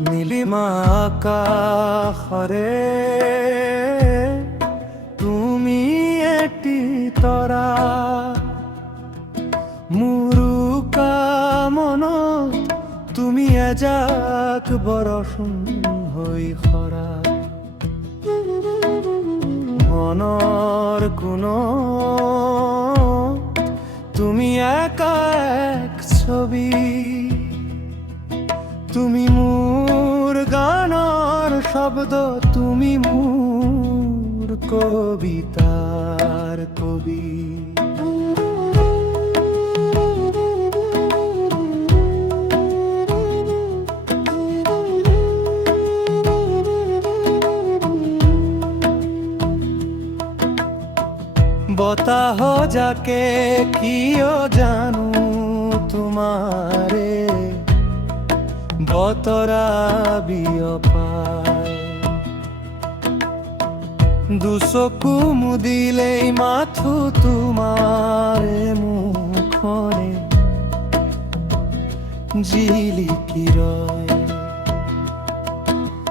নীলিমা আকাশৰে তুমি এটি তৰা মুৰুকা মনত তুমি এজাক বৰষুণ হৈ সৰা মনৰ কোণত তুমি একা এক ছবি তুমি মোৰ গানৰ শব্দ তুমি মোৰ কবিতাৰ কবি বতাহ যাকে কিয় জানো তোমাৰে বতৰা বিয়পায় দুচকু মুদিলেই মাথো তোমাৰে মুখৰে জিলিকি ৰয়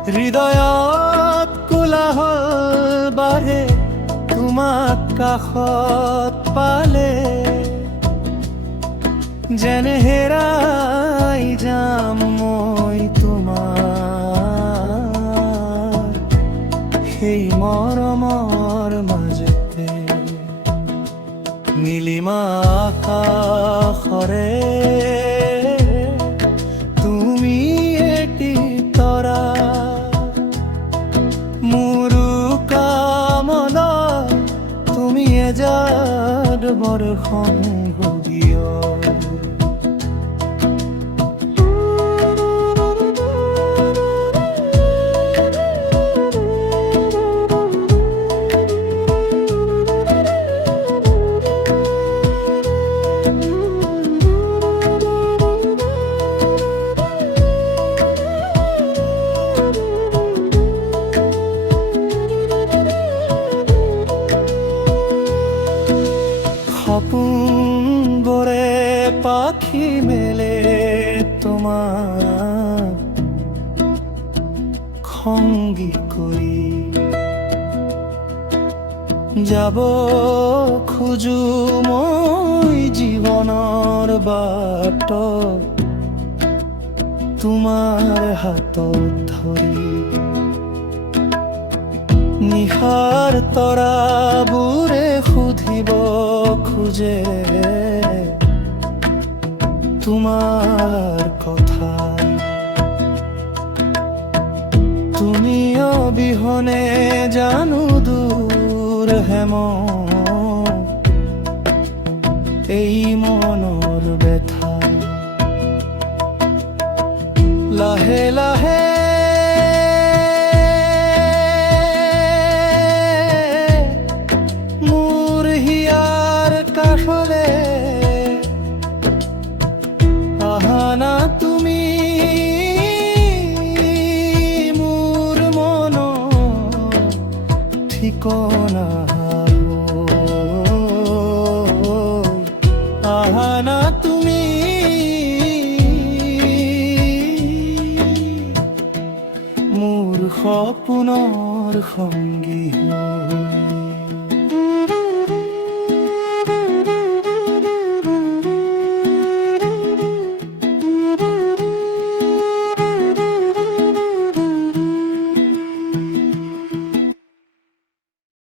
হৃদয়ত কোলাহল বাঢ়ে তোমাক কাষত পালে যেনে হেৰাই যাম মই তোমাৰ সেই মৰমৰ মাজতে নীলিমা আকাশৰে তুমি এটি তৰা মুৰুকা মনত তুমি এজাক বৰষুণ ভুগিয় সপোনবোৰে পাখি মেলে তোমাক সঙ্গী কৰি যাব খোজো মই জীৱনৰ বাটত তোমাৰ হাতত ধৰি নিশাৰ তৰাবোৰে সুধিব খোজে তোমাৰ কথা তুমি অবিহনে জানো দূৰ হেম এই মনৰ ব্যথা লাহে লাহে কাষলে আহানা তুমি মোৰ মন ঠিকনা আহানা তুমি মোৰ সপোনৰ সঙ্গী হৈ